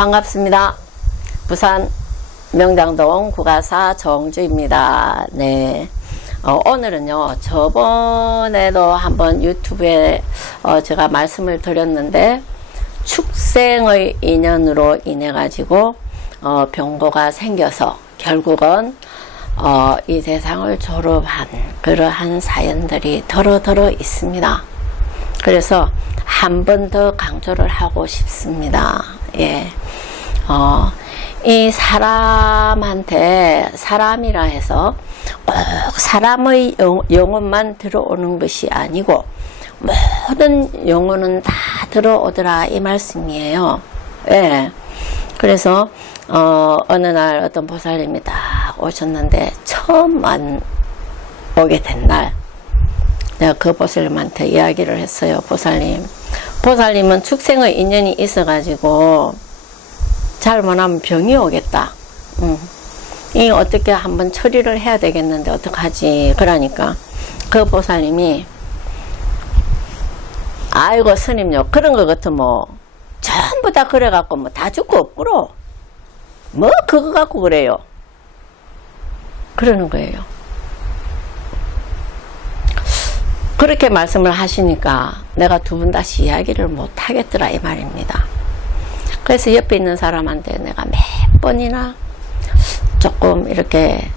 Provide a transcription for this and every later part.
반갑습니다. 부산 명장동 국아사 정주입니다. 네. 오늘은요, 저번에도 한번 유튜브에 제가 말씀을 드렸는데, 축생의 인연으로 인해 가지고 병고가 생겨서 결국은 이 세상을 졸업한 그러한 사연들이 더러 있습니다. 그래서 한 번 더 강조를 하고 싶습니다. 예. 이 사람한테 사람이라 해서 꼭 사람의 영혼만 들어오는 것이 아니고 모든 영혼은 다 들어오더라 이 말씀이에요. 예. 그래서 어느 날 어떤 보살님이 딱 오셨는데 처음 오게 된 날 내가 그 보살님한테 이야기를 했어요. 보살님은 축생의 인연이 있어가지고 잘못하면 병이 오겠다. 이 어떻게 한번 처리를 해야 되겠는데 어떡하지? 그러니까 그 보살님이 아이고 스님요, 그런 거 같으면 뭐 전부 다 그래갖고 뭐 다 죽고 없구로 뭐 그거 갖고 그래요, 그러는 거예요. 그렇게 말씀을 하시니까 내가 두 분 다시 이야기를 못 하겠더라 이 말입니다. 그래서 옆에 있는 사람한테 내가 몇 번이나 조금 이렇게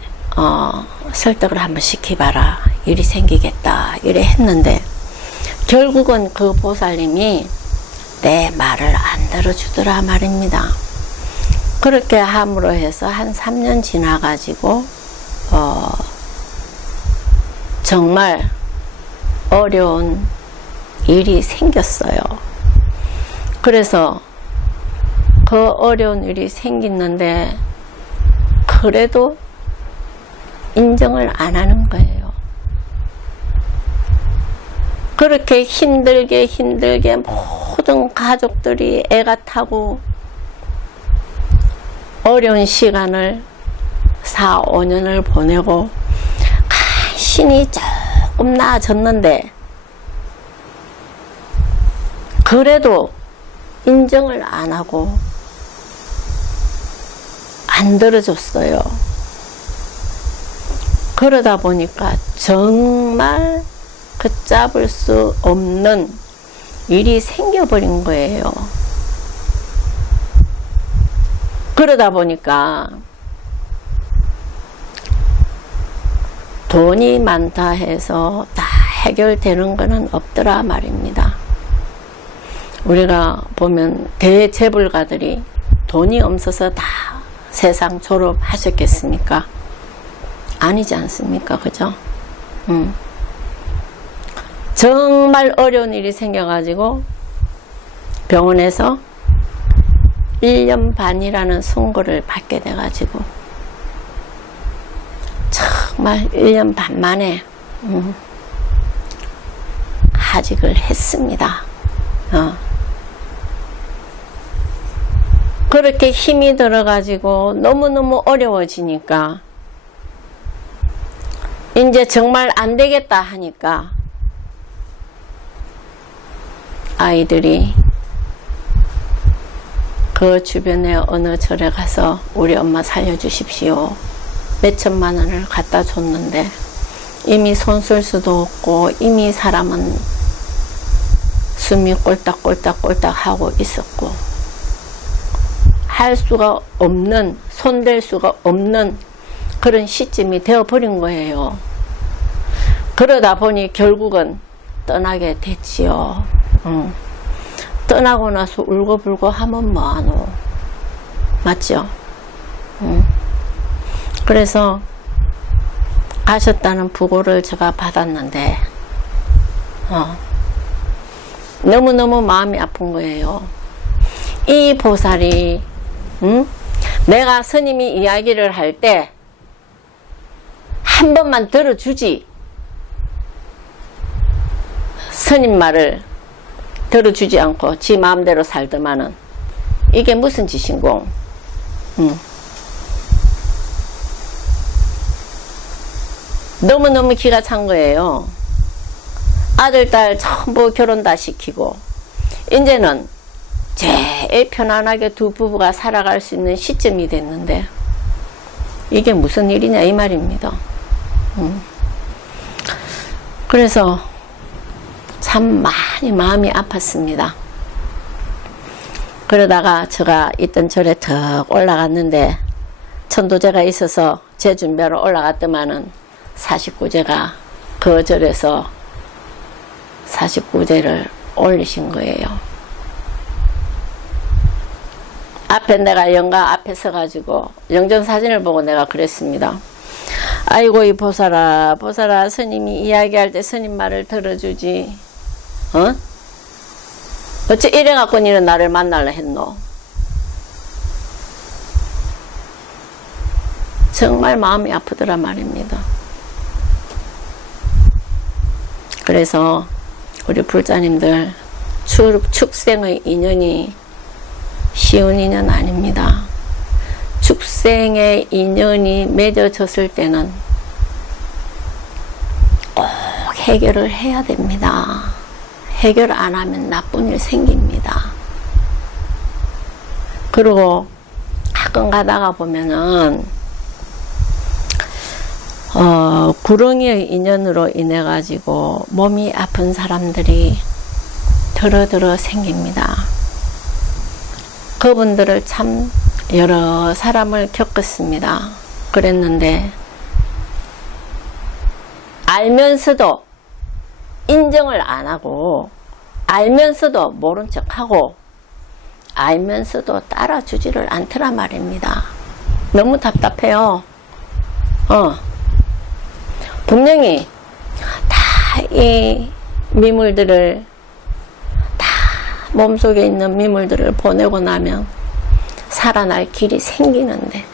설득을 한번 시켜봐라, 일이 생기겠다 이래 했는데 결국은 그 보살님이 내 말을 안 들어주더라 말입니다. 그렇게 함으로 해서 한 3년 지나가지고 정말 어려운 일이 생겼어요. 그래서 그 어려운 일이 생겼는데 그래도 인정을 안 하는 거예요. 그렇게 힘들게 모든 가족들이 애가 타고 어려운 시간을 4, 5년을 보내고 간신히 조금 나아졌는데 그래도 인정을 안 하고 안 들어줬어요. 그러다 보니까 정말 걷잡을 수 없는 일이 생겨버린 거예요. 그러다 보니까 돈이 많다 해서 다 해결되는 거는 없더라 말입니다. 우리가 보면 대재벌가들이 돈이 없어서 다 세상 졸업하셨겠습니까? 아니지 않습니까? 그죠? 정말 어려운 일이 생겨가지고 병원에서 1년 반이라는 선고를 받게 돼가지고 정말 1년 반 만에 하직을 했습니다. 그렇게 힘이 들어가지고 너무너무 어려워지니까 이제 정말 안 되겠다 하니까 아이들이 그 주변에 어느 절에 가서 우리 엄마 살려주십시오, 몇천만 원을 갖다 줬는데 이미 손 쓸 수도 없고 이미 사람은 숨이 꼴딱꼴딱 하고 있었고 할 수가 없는, 손댈 수가 없는 그런 시점이 되어버린 거예요. 그러다 보니 결국은 떠나게 됐지요. 떠나고 나서 울고불고 하면 뭐하노, 맞죠? 그래서 가셨다는 부고를 제가 받았는데 너무너무 마음이 아픈 거예요. 이 보살이 내가 스님이 이야기를 할 때 한 번만 들어주지, 스님 말을 들어주지 않고 지 마음대로 살더만은 이게 무슨 짓인고. 너무너무 기가 찬 거예요. 아들, 딸 전부 결혼 다 시키고 이제는 제일 편안하게 두 부부가 살아갈 수 있는 시점이 됐는데 이게 무슨 일이냐 이 말입니다. 그래서 참 많이 마음이 아팠습니다. 그러다가 제가 있던 절에 턱 올라갔는데 천도제가 있어서 제 준비하러 올라갔더만은 49제가 그 절에서 49제를 올리신 거예요. 앞에 내가 영가 앞에 서가지고 영전사진을 보고 내가 그랬습니다. 아이고 이 보살아 보살아, 스님이 이야기할 때 스님 말을 들어주지. 어째 이래갖고 니는 나를 만날라 했노? 정말 마음이 아프더라 말입니다. 그래서 우리 불자님들 축생의 인연이 쉬운 인연 아닙니다. 축생의 인연이 맺어졌을 때는 꼭 해결을 해야 됩니다. 해결 안 하면 나쁜 일 생깁니다. 그리고 가끔 가다가 보면은 구렁이의 인연으로 인해 가지고 몸이 아픈 사람들이 더러더러 생깁니다. 그분들을 참 여러 사람을 겪었습니다. 그랬는데 알면서도 인정을 안 하고 알면서도 모른 척하고 알면서도 따라주지를 않더라 말입니다. 너무 답답해요. 분명히 다 이 미물들을 다 몸속에 있는 미물들을 보내고 나면 살아날 길이 생기는데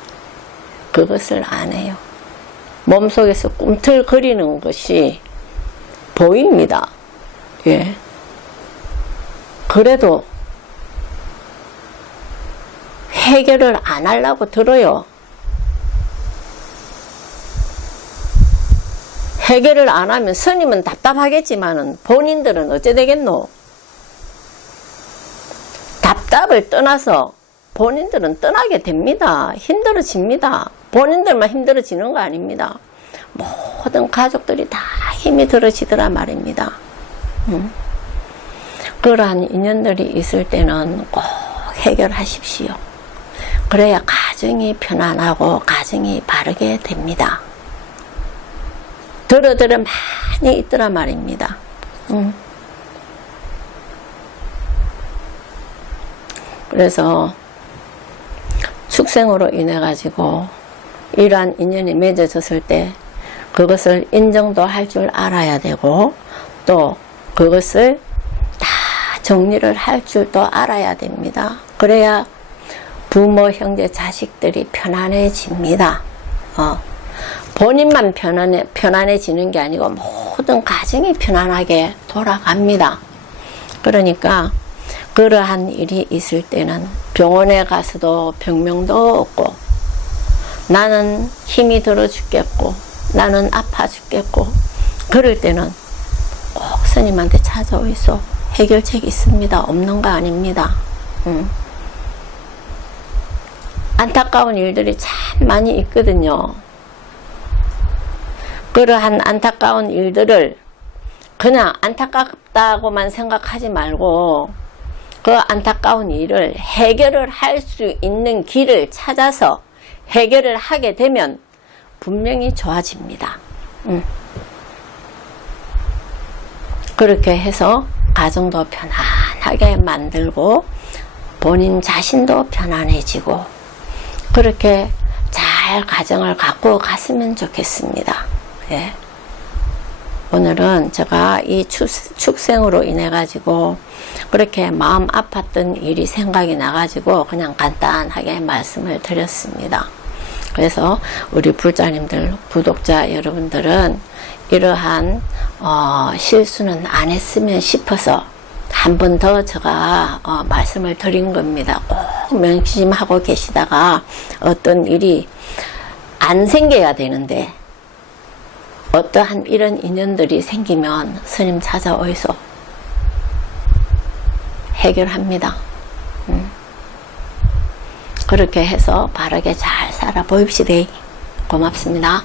그것을 안 해요. 몸속에서 꿈틀거리는 것이 보입니다. 예. 그래도 해결을 안 하려고 들어요. 해결을 안 하면 스님은 답답하겠지만은 본인들은 어째 되겠노? 답답을 떠나서 본인들은 떠나게 됩니다. 힘들어집니다. 본인들만 힘들어지는 거 아닙니다. 모든 가족들이 다 힘이 들어지더라 말입니다. 그러한 인연들이 있을 때는 꼭 해결하십시오. 그래야 가정이 편안하고 가정이 바르게 됩니다. 들어들어 많이 있더라 말입니다. 그래서 축생으로 인해 가지고 이러한 인연이 맺어졌을 때 그것을 인정도 할 줄 알아야 되고 또 그것을 다 정리를 할 줄도 알아야 됩니다. 그래야 부모, 형제, 자식들이 편안해집니다. 본인만 편안해지는 게 아니고 모든 가정이 편안하게 돌아갑니다. 그러니까 그러한 일이 있을 때는 병원에 가서도 병명도 없고 나는 힘이 들어 죽겠고 나는 아파 죽겠고 그럴 때는 꼭 스님한테 찾아오이소. 해결책이 있습니다. 없는 거 아닙니다. 안타까운 일들이 참 많이 있거든요. 그러한 안타까운 일들을 그냥 안타깝다고만 생각하지 말고 그 안타까운 일을 해결을 할 수 있는 길을 찾아서 해결을 하게 되면 분명히 좋아집니다. 그렇게 해서 가정도 편안하게 만들고 본인 자신도 편안해지고 그렇게 잘 가정을 갖고 갔으면 좋겠습니다. 예. 오늘은 제가 이 축생으로 인해 가지고 그렇게 마음 아팠던 일이 생각이 나 가지고 그냥 간단하게 말씀을 드렸습니다. 그래서 우리 불자님들, 구독자 여러분들은 이러한 실수는 안 했으면 싶어서 한 번 더 제가 말씀을 드린 겁니다. 꼭 명심하고 계시다가 어떤 일이 안 생겨야 되는데 어떠한 이런 인연들이 생기면 스님 찾아오이소. 해결합니다. 그렇게 해서 바르게 잘 살아 보입시다. 고맙습니다.